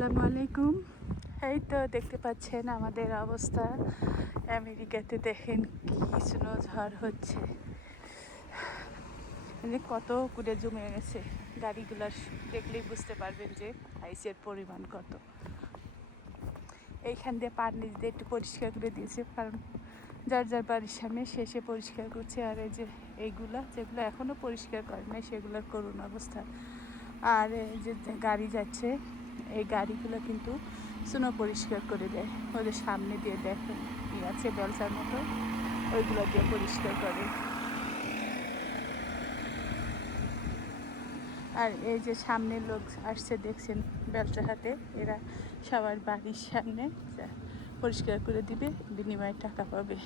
আসসালামু আলাইকুম। এই তো দেখতে পাচ্ছেন আমাদের অবস্থা। আমেরিকাতে দেখেন কি স্নো ঝড় হচ্ছে, মানে কত কুড়ে জমে গেছে। গাড়িগুলো দেখলেই বুঝতে পারবেন যে আইসের পরিমাণ কত। এইখান দিয়ে পার নিচ দিয়ে একটু পরিষ্কার করে দিয়েছে, কারণ যার যার বাড়ির সামনে শেষে পরিষ্কার করছে। আর এই যে এইগুলা যেগুলো এখনও পরিষ্কার করে নাই সেগুলোর করুণ অবস্থা। আর এই যে গাড়ি যাচ্ছে, এই গাড়িগুলো কিন্তু স্নো পরিষ্কার করে দেয়। ওদের সামনে দিয়ে দেখেন কি আছে বেলসার মতো, ওইগুলো দিয়ে পরিষ্কার করে। আর এই যে সামনের লোক আসছে দেখছেন বেলচা হাতে, এরা সবার বাড়ির সামনে পরিষ্কার করে দিবে, বিনিময়ে টাকা পাবে।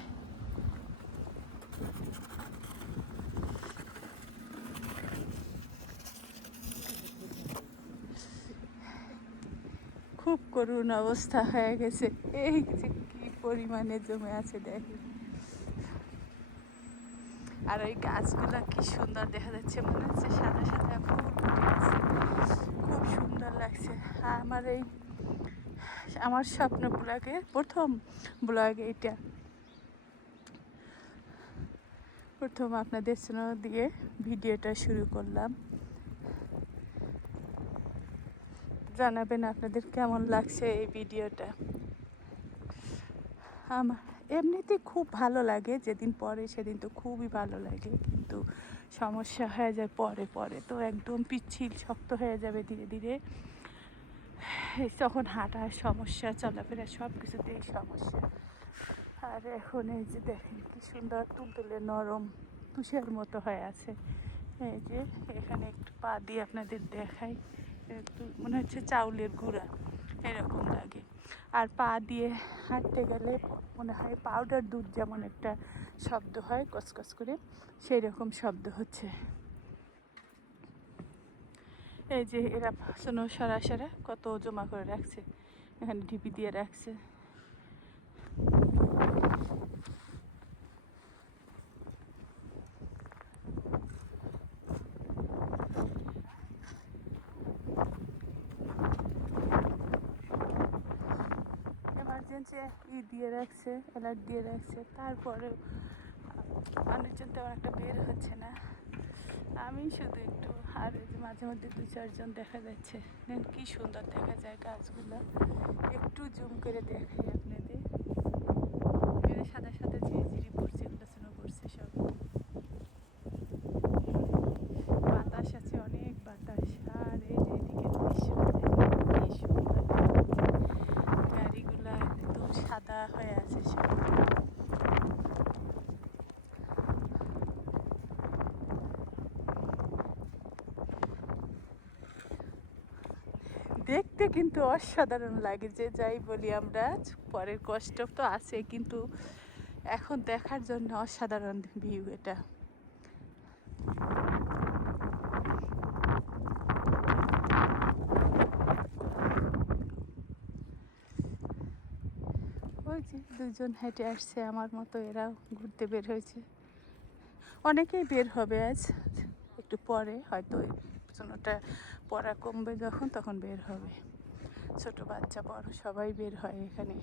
খুব করুণ অবস্থা হয়ে গেছে। এই যে কি পরিমাণে জমে আছে দেখেন। আর ওই গাছগুলা কি সুন্দর দেখা যাচ্ছে, মনে হচ্ছে সাদা সাদা ফুল ফুটে আছে, খুব সুন্দর লাগছে। আমার স্বপ্ন ব্লগের প্রথম ব্লগ এইটা। প্রথম আপনাদের স্নো দিয়ে ভিডিওটা শুরু করলাম। জানাবেন আপনাদের কেমন লাগছে এই ভিডিওটা। আমার এমনিতে খুব ভালো লাগে, যেদিন পরে সেদিন তো খুবই ভালো লাগে, কিন্তু সমস্যা হয়ে যায় পরে পরে তো একদম পিচ্ছিল শক্ত হয়ে যাবে ধীরে ধীরে। তখন হাঁটার সমস্যা, চলাফেরা সব কিছুতেই সমস্যা। আর এখন এই যে দেখেন কি সুন্দর তুলতুলে নরম তুষের মতো হয়ে আছে। এই যে এখানে একটু পা দিয়ে আপনাদের দেখাই, একটু মনে হচ্ছে চাউলের গুঁড়া এরকম লাগে। আর পা দিয়ে হাঁটতে গেলে মনে হয় পাউডার দুধ যেমন একটা শব্দ হয় কসকস করে, সেই রকম শব্দ হচ্ছে। এই যে এরা শোনো সরাসরা কত জমা করে রাখছে, এখানে ঢিপি দিয়ে রাখছে। এমার্জেন্সি দিয়ে রাখছে, অ্যালার্ট দিয়ে রাখছে, তারপরেও মানুষজন তেমন একটা বের হচ্ছে না। আমি শুধু একটু, আর মাঝে মধ্যে 2-4 জন দেখা যাচ্ছে। দেন কি সুন্দর দেখা যায় গাছগুলো। একটু জুম করে দেখাই আপনাদের, সাদা সাদা ঝিরিঝিরি পড়ছে, এগুলো স্নো পড়ছে সব। বাতাস আছে, অনেক বাতাস। আর এই যে এদিকে দৃশ্যটা কি সুন্দর দেখাচ্ছে, গাড়িগুলো একদম সাদা হয়ে আছে সব। দেখতে কিন্তু অসাধারণ লাগে, যে যাই বলি আমরা, পরের কষ্ট তো আছে, কিন্তু এখন দেখার জন্য অসাধারণ ভিউ এটা। ওই যে 2জন হেঁটে আসছে আমার মতো, এরাও ঘুরতে বের হয়েছে। অনেকেই বের হবে আজ, একটু পরে হয়তো ওটা পড়া কমবে যখন, তখন বের হবে। ছোট বাচ্চা বড় সবাই বের হয় এখানে।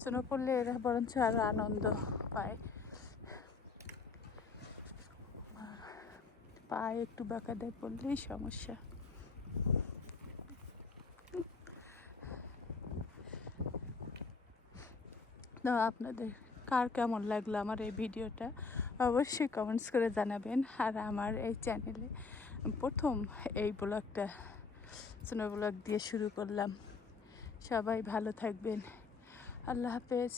স্নো পড়লে এরা বরঞ্চ আরও আনন্দ পায়। পায়ে একটু বাঁকা দেয় পড়লেই সমস্যা। তো আপনাদের কার কেমন লাগলো আমার এই ভিডিওটা, অবশ্যই কমেন্টস করে জানাবেন। আর আমার এই চ্যানেলে প্রথম এই ব্লগটা স্নো ব্লগ দিয়ে শুরু করলাম। সবাই ভালো থাকবেন, আল্লাহ হাফেজ।